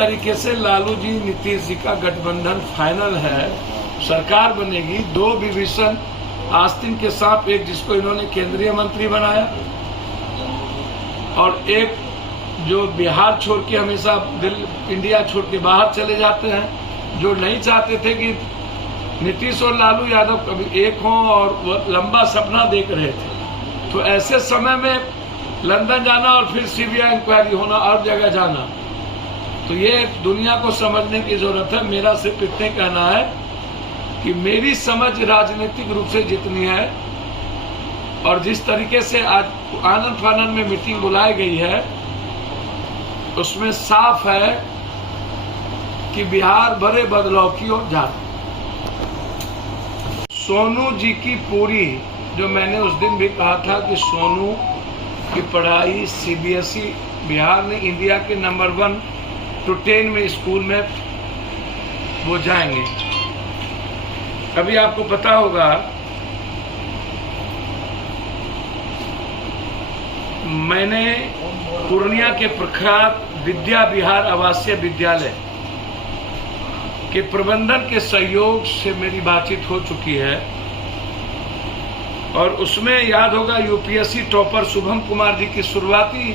तरीके से लालू जी नीतीश जी का गठबंधन फाइनल है, सरकार बनेगी, 2 विभीषण आस्तीन के साथ, एक जिसको इन्होंने केंद्रीय मंत्री बनाया और एक जो बिहार छोड़ के हमेशा इंडिया छोड़ के बाहर चले जाते हैं, जो नहीं चाहते थे कि नीतीश और लालू यादव कभी एक हों और वो लंबा सपना देख रहे थे। तो ऐसे समय में लंदन जाना और फिर सीबीआई इंक्वायरी होना और जगह जाना, तो ये दुनिया को समझने की जरूरत है। मेरा सिर्फ इतने कहना है कि मेरी समझ राजनीतिक रूप से जितनी है और जिस तरीके से आज आनंद फानंद में मीटिंग बुलाई गई है, उसमें साफ है कि बिहार बड़े बदलाव की ओर जा रहा है। सोनू जी की पूरी, जो मैंने उस दिन भी कहा था कि सोनू की पढ़ाई सीबीएसई बिहार ने इंडिया के नंबर 1 to 10 में स्कूल में वो जाएंगे। अभी आपको पता होगा, मैंने पूर्णिया के प्रख्यात विद्या विहार आवासीय विद्यालय के प्रबंधन के सहयोग से मेरी बातचीत हो चुकी है और उसमें याद होगा यूपीएससी टॉपर शुभम कुमार जी की शुरुआती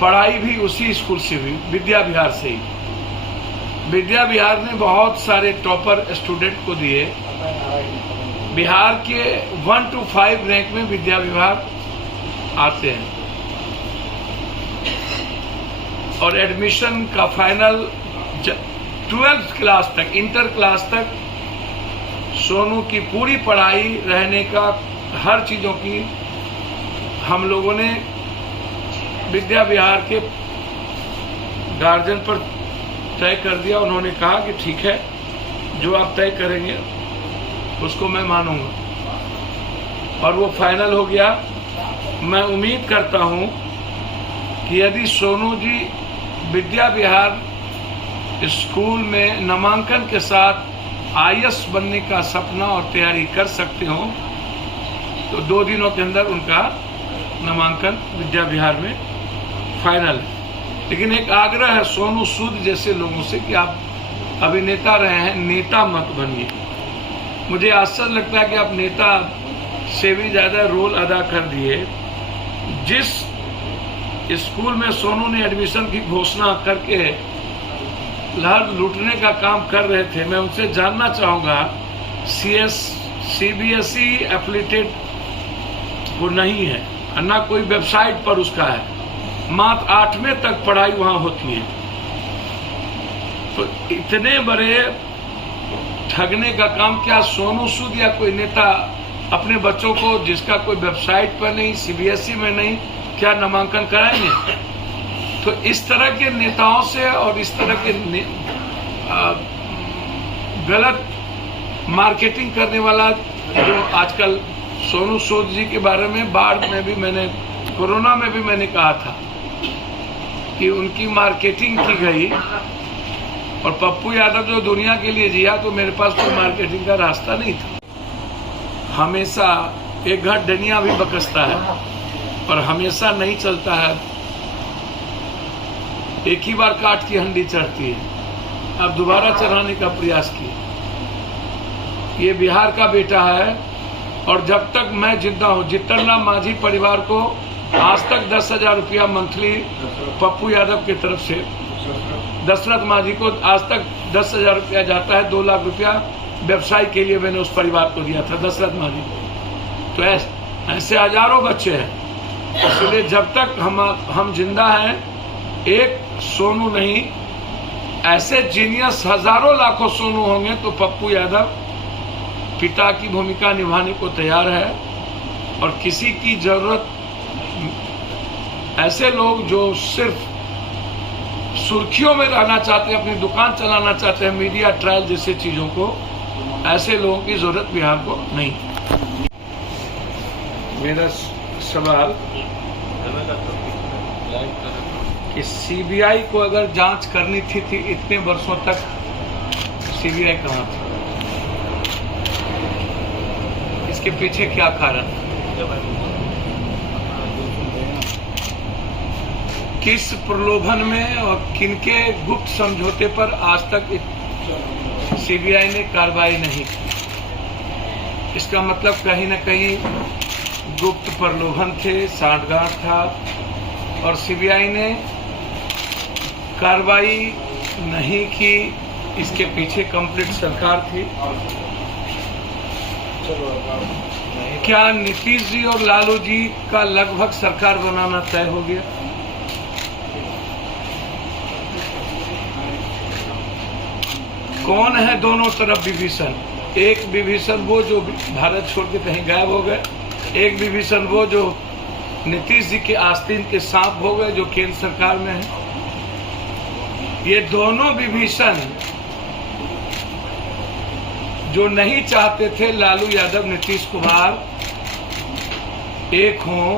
पढ़ाई भी उसी स्कूल से हुई, विद्या विहार से ही। विद्या विहार ने बहुत सारे टॉपर स्टूडेंट को दिए। बिहार के 1 to 5 रैंक में विद्या विहार आते हैं और एडमिशन का फाइनल 12th क्लास तक, इंटर क्लास तक सोनू की पूरी पढ़ाई, रहने का हर चीजों की हम लोगों ने विद्या विहार के गार्जियन पर तय कर दिया। उन्होंने कहा कि ठीक है, जो आप तय करेंगे उसको मैं मानूंगा और वो फाइनल हो गया। मैं उम्मीद करता हूं कि यदि सोनू जी विद्या विहार स्कूल में नामांकन के साथ आईएएस बनने का सपना और तैयारी कर सकते हो, तो 2 दिनों के अंदर उनका नामांकन विद्या विहार में फाइनल है। लेकिन एक आग्रह है सोनू सूद जैसे लोगों से कि आप अभिनेता रहे हैं, नेता मत बनिए। मुझे आश्चर्य लगता है कि आप नेता से भी ज्यादा रोल अदा कर दिए। जिस स्कूल में सोनू ने एडमिशन की घोषणा करके लहर लूटने का काम कर रहे थे, मैं उनसे जानना चाहूंगा, सीबीएसई एफिलिएटेड वो नहीं है, ना कोई वेबसाइट पर उसका है, मात्र 8वें तक पढ़ाई वहां होती है। तो इतने बड़े ठगने का काम क्या सोनू सूद या कोई नेता अपने बच्चों को, जिसका कोई वेबसाइट पर नहीं, सीबीएसई में नहीं, क्या नामांकन कराएंगे? तो इस तरह के नेताओं से और इस तरह के गलत मार्केटिंग करने वाला जो आजकल सोनू सूद जी के बारे में बाढ़ में भी मैंने, कोरोना में भी मैंने कहा था कि उनकी मार्केटिंग की गई और पप्पू यादव जो दुनिया के लिए जिया, तो मेरे पास कोई मार्केटिंग का रास्ता नहीं था। हमेशा एक घाट डनिया भी बकसता है और हमेशा नहीं चलता है, एक ही बार काट की हंडी चढ़ती है। अब दोबारा चढ़ाने का प्रयास किया। ये बिहार का बेटा है और जब तक मैं जिंदा हूं, जीतन राम मांझी परिवार को आज तक 10,000 रुपया मंथली पप्पू यादव की तरफ से, दशरथ मांझी को आज तक 10,000 रुपया जाता है। 2 लाख रुपया व्यवसाय के लिए मैंने उस परिवार को दिया था, दशरथ मांझी। तो ऐसे हजारों बच्चे हैं। इसलिए जब तक हम जिंदा हैं, एक सोनू नहीं, ऐसे जीनियस हजारों लाखों सोनू होंगे, तो पप्पू यादव पिता की भूमिका निभाने को तैयार है। और किसी की जरूरत, ऐसे लोग जो सिर्फ सुर्खियों में रहना चाहते हैं, अपनी दुकान चलाना चाहते हैं, मीडिया ट्रायल जैसे चीजों को, ऐसे लोगों की जरूरत बिहार को नहीं। मेरा सवाल कि सीबीआई को अगर जांच करनी थी इतने वर्षों तक, सीबीआई कहां थी? इसके पीछे क्या कारण? किस प्रलोभन में और किनके गुप्त समझौते पर आज तक सीबीआई ने कार्रवाई नहीं की। इसका मतलब कहीं न कहीं गुप्त प्रलोभन थे, सांठगांठ था और सीबीआई ने कार्रवाई नहीं की। इसके पीछे कंप्लीट सरकार थी। क्या नीतीश जी और लालू जी का लगभग सरकार बनाना तय हो गया? कौन है दोनों तरफ विभीषण? एक विभीषण वो जो भारत छोड़ के कहीं गायब हो गए, एक विभीषण वो जो नीतीश जी के आस्तीन के सांप हो गए जो केंद्र सरकार में है। ये दोनों विभीषण जो नहीं चाहते थे लालू यादव नीतीश कुमार एक हों,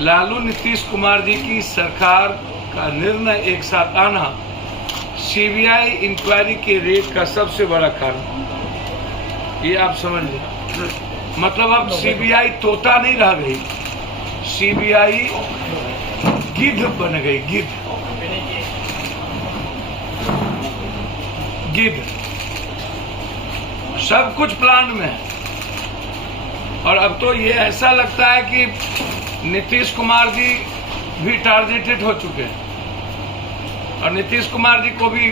लालू नीतीश कुमार जी की सरकार का निर्णय एक साथ आना सीबीआई इंक्वायरी के रेट का सबसे बड़ा कारण। ये आप समझ लें। मतलब अब सीबीआई तोता नहीं रह गई, सीबीआई गिद्ध बन गई। गिद्ध सब कुछ प्लान में है। और अब तो ये ऐसा लगता है कि नीतीश कुमार जी भी टारगेटेड हो चुके हैं और नीतीश कुमार जी को भी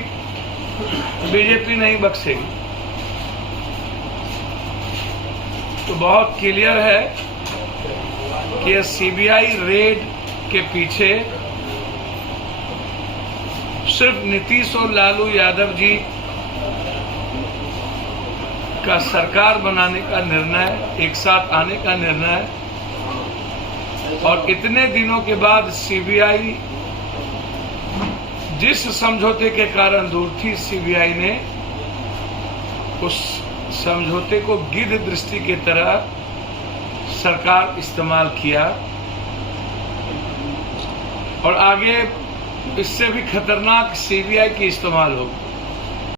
बीजेपी नहीं बख्शेगी। तो बहुत क्लियर है कि सीबीआई रेड के पीछे सिर्फ नीतीश और लालू यादव जी का सरकार बनाने का निर्णय, एक साथ आने का निर्णय, और इतने दिनों के बाद सीबीआई जिस समझौते के कारण दूर थी, सीबीआई ने उस समझौते को गिद्ध दृष्टि की तरह सरकार इस्तेमाल किया और आगे इससे भी खतरनाक सीबीआई की इस्तेमाल होगी।